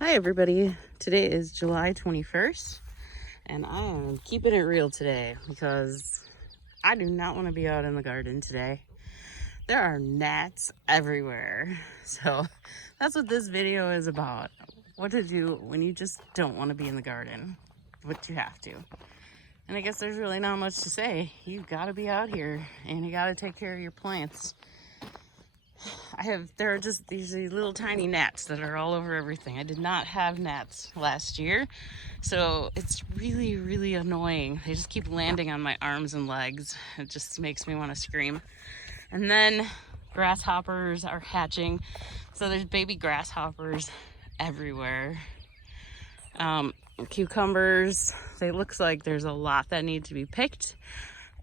Hi everybody, today is July 21st and I am keeping it real today because I do not want to be out in the garden today. There are gnats everywhere, so that's what this video is about. What to do when you just don't want to be in the garden, but you have to. And I guess there's really not much to say. You've got to be out here and you got to take care of your plants. There are just these little tiny gnats that are all over everything. I did not have gnats last year, so it's really, really annoying. They just keep landing on my arms and legs. It just makes me want to scream. And then grasshoppers are hatching, so there's baby grasshoppers everywhere. Cucumbers, it looks like there's a lot that need to be picked.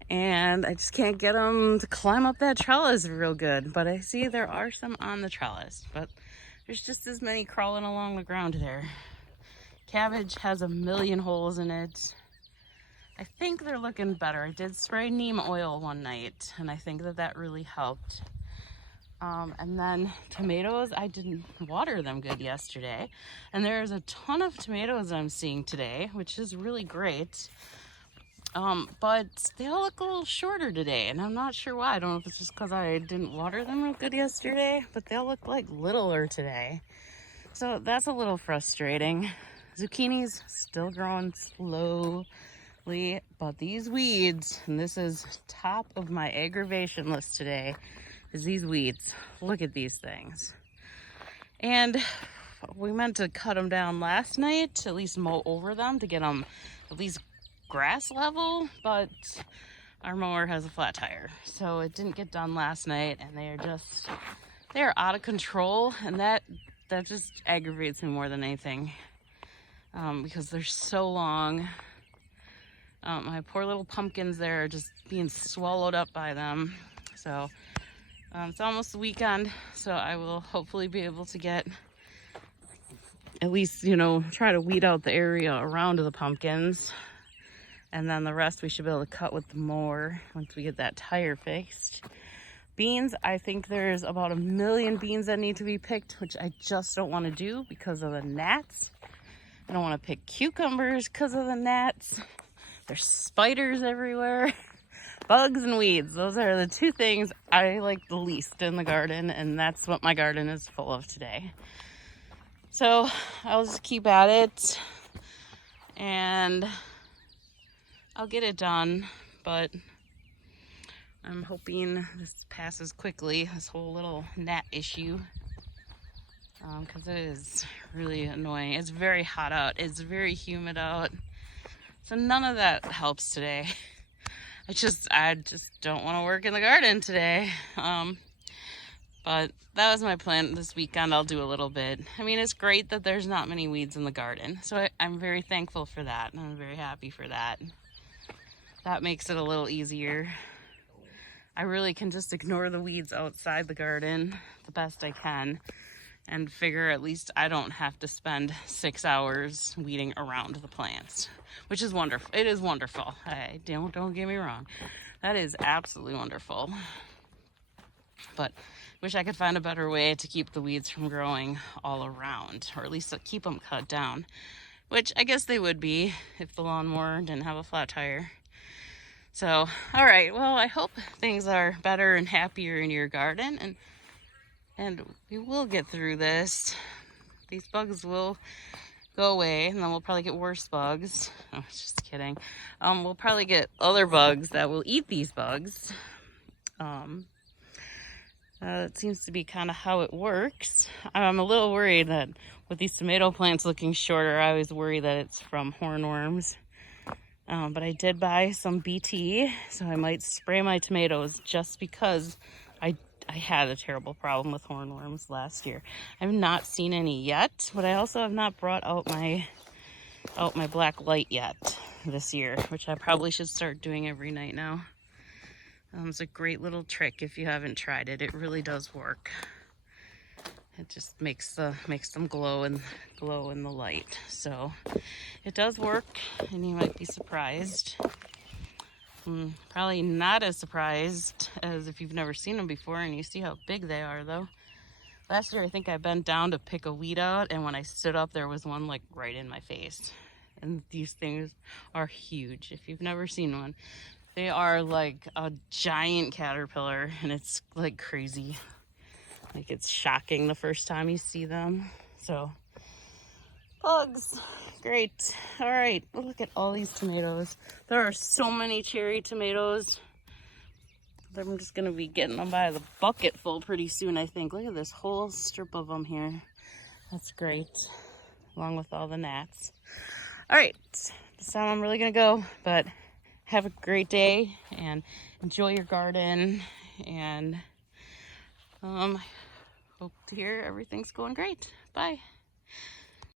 And I just can't get them to climb up that trellis real good. But I see there are some on the trellis, but there's just as many crawling along the ground there. Cabbage has a million holes in it. I think they're looking better. I did spray neem oil one night, and I think that really helped. And then tomatoes, I didn't water them good yesterday. And there's a ton of tomatoes I'm seeing today, which is really great. But they all look a little shorter today, and I'm not sure why. I don't know if it's just because I didn't water them real good yesterday, but they all look like littler today. So that's a little frustrating. Zucchini's still growing slowly, but these weeds, and this is top of my aggravation list today, is these weeds. Look at these things. And we meant to cut them down last night, at least mow over them to get them at least grass level, but our mower has a flat tire, so it didn't get done last night, and they're out of control, and that just aggravates me more than anything, because they're so long. My poor little pumpkins there are just being swallowed up by them. So it's almost the weekend, so I will hopefully be able to get at least, try to weed out the area around the pumpkins. And then the rest we should be able to cut with the mower once we get that tire fixed. Beans, I think there's about 1 million beans that need to be picked, which I just don't want to do because of the gnats. I don't want to pick cucumbers because of the gnats. There's spiders everywhere. Bugs and weeds, those are the two things I like the least in the garden, and that's what my garden is full of today. So I'll just keep at it, and I'll get it done, but I'm hoping this passes quickly, this whole little gnat issue, because it is really annoying. It's very hot out. It's very humid out. So none of that helps today. I just don't want to work in the garden today. But that was my plan this weekend. I'll do a little bit. I mean, it's great that there's not many weeds in the garden. So I'm very thankful for that, and I'm very happy for that. That makes it a little easier. I really can just ignore the weeds outside the garden the best I can and figure at least I don't have to spend 6 hours weeding around the plants, which is wonderful. It is wonderful. Don't get me wrong. That is absolutely wonderful. But wish I could find a better way to keep the weeds from growing all around, or at least to keep them cut down, which I guess they would be if the lawnmower didn't have a flat tire. So, all right, well, I hope things are better and happier in your garden, and we will get through this. These bugs will go away, and then we'll probably get worse bugs. Oh, just kidding. We'll probably get other bugs that will eat these bugs. It seems to be kind of how it works. I'm a little worried that with these tomato plants looking shorter, I always worry that it's from hornworms. But I did buy some BT, so I might spray my tomatoes just because I had a terrible problem with hornworms last year. I've not seen any yet, but I also have not brought out my black light yet this year, which I probably should start doing every night now. It's a great little trick if you haven't tried it. It really does work. It just makes them glow in the light. So it does work, and you might be surprised. Probably not as surprised as if you've never seen them before and you see how big they are, though. Last year, I think I bent down to pick a weed out, and when I stood up, there was one like right in my face. And these things are huge. If you've never seen one, they are like a giant caterpillar, and it's like crazy. Like it's shocking the first time you see them. So, bugs, great. All right, look at all these tomatoes. There are so many cherry tomatoes. I'm just gonna be getting them by the bucket full pretty soon, I think. Look at this whole strip of them here. That's great, along with all the gnats. All right, this time I'm really gonna go, but have a great day and enjoy your garden, and hope to hear everything's going great. Bye.